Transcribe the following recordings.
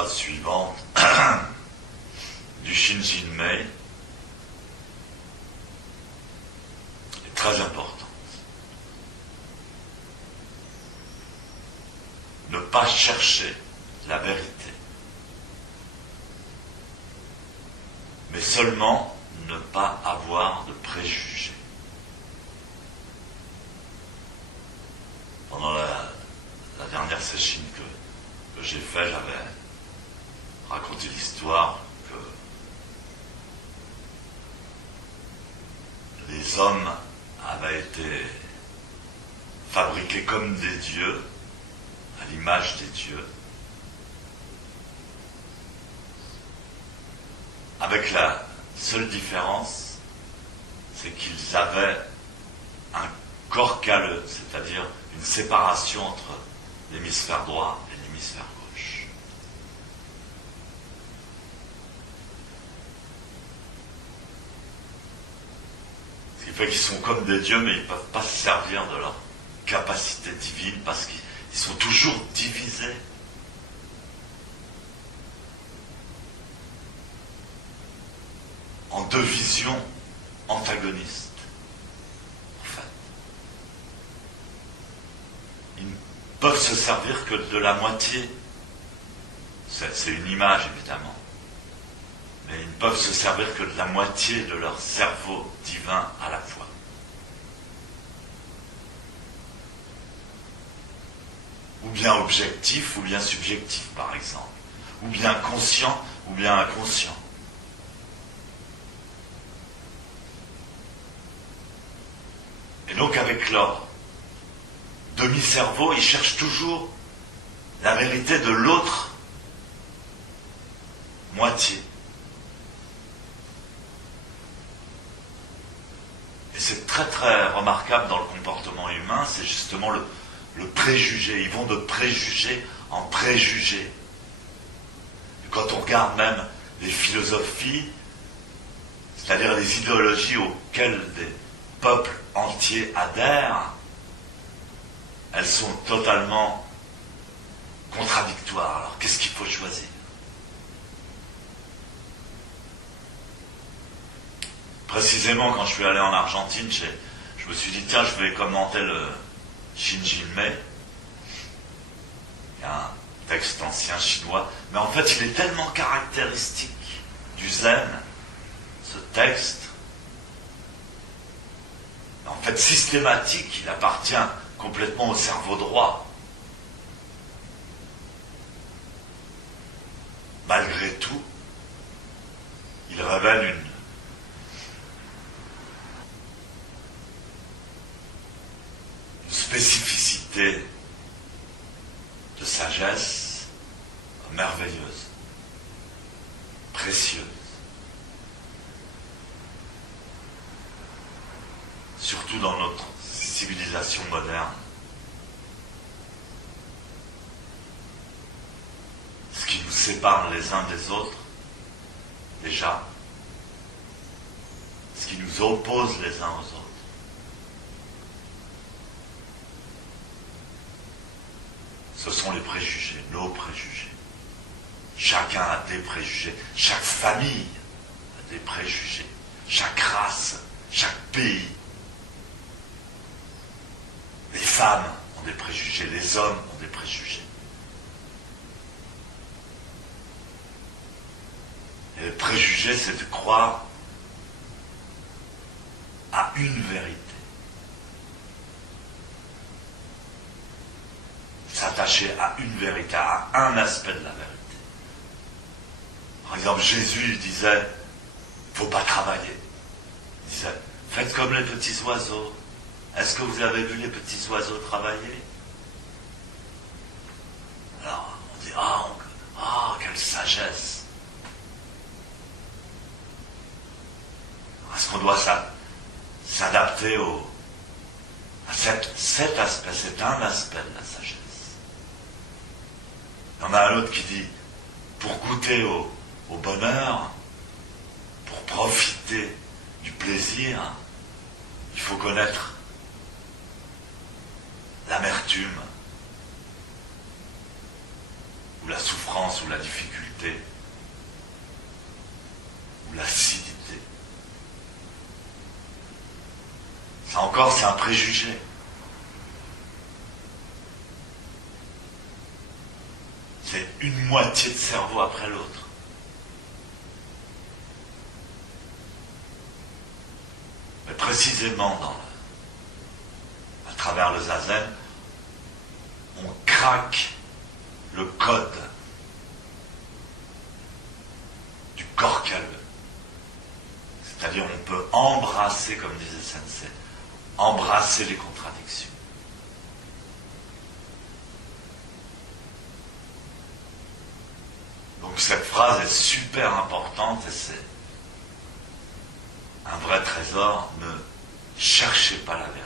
phrase suivante du Shinjin Mei est très importante. Ne pas chercher la vérité, mais seulement ne pas avoir de préjugés. Pendant la dernière session que j'ai fait, j'avais raconté l'histoire que les hommes avaient été fabriqués comme des dieux, à l'image des dieux, avec la seule différence, c'est qu'ils avaient un corps calleux, c'est-à-dire une séparation entre l'hémisphère droit et l'hémisphère gauche. Ce qui fait qu'ils sont comme des dieux, mais ils ne peuvent pas se servir de leur capacité divine parce qu'ils sont toujours divisés. En deux visions antagonistes. En fait. Ils ne peuvent se servir que de la moitié. C'est une image, évidemment. Mais ils ne peuvent se servir que de la moitié de leur cerveau divin à la fois. Ou bien objectif, ou bien subjectif, par exemple. Ou bien conscient, ou bien inconscient. Et donc avec leur demi-cerveau, ils cherchent toujours la vérité de l'autre moitié. Et c'est très très remarquable dans le comportement humain, c'est justement le préjugé. Ils vont de préjugé en préjugé. Et quand on regarde même les philosophies, c'est-à-dire les idéologies auxquelles des peuples entiers adhèrent, elles sont totalement contradictoires. Alors qu'est-ce qu'il faut choisir? Précisément quand je suis allé en Argentine, je me suis dit tiens, je vais commenter le Shinjin Mei. Il y a un texte ancien chinois, mais en fait il est tellement caractéristique du zen, ce texte. En fait, systématique, il appartient complètement au cerveau droit. Malgré tout, il révèle une spécificité de sagesse merveilleuse, précieuse. Surtout dans notre civilisation moderne. Ce qui nous sépare les uns des autres, déjà, ce qui nous oppose les uns aux autres, ce sont les préjugés, nos préjugés. Chacun a des préjugés, chaque famille a des préjugés, chaque race, chaque pays. Les femmes ont des préjugés, les hommes ont des préjugés. Et le préjugé, c'est de croire à une vérité. S'attacher à une vérité, à un aspect de la vérité. Par exemple, Jésus disait, il ne faut pas travailler. Il disait, faites comme les petits oiseaux. Est-ce que vous avez vu les petits oiseaux travailler? Alors, on dit, quelle sagesse. Est-ce qu'on doit s'adapter à cet aspect? C'est un aspect de la sagesse. Il y en a un autre qui dit, pour goûter au bonheur, pour profiter du plaisir, il faut connaître l'amertume ou la souffrance, ou la difficulté, ou l'acidité. Ça encore, c'est un préjugé. C'est une moitié de cerveau après l'autre. Mais précisément, à travers le zazen, on craque le code du corps calme. C'est-à-dire, on peut embrasser, comme disait Sensei, embrasser les contradictions. Donc cette phrase est super importante et c'est un vrai trésor. Ne cherchez pas la vérité.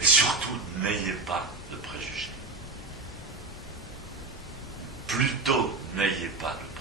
Et surtout, n'ayez pas de préjugés. Plutôt, n'ayez pas de préjugés.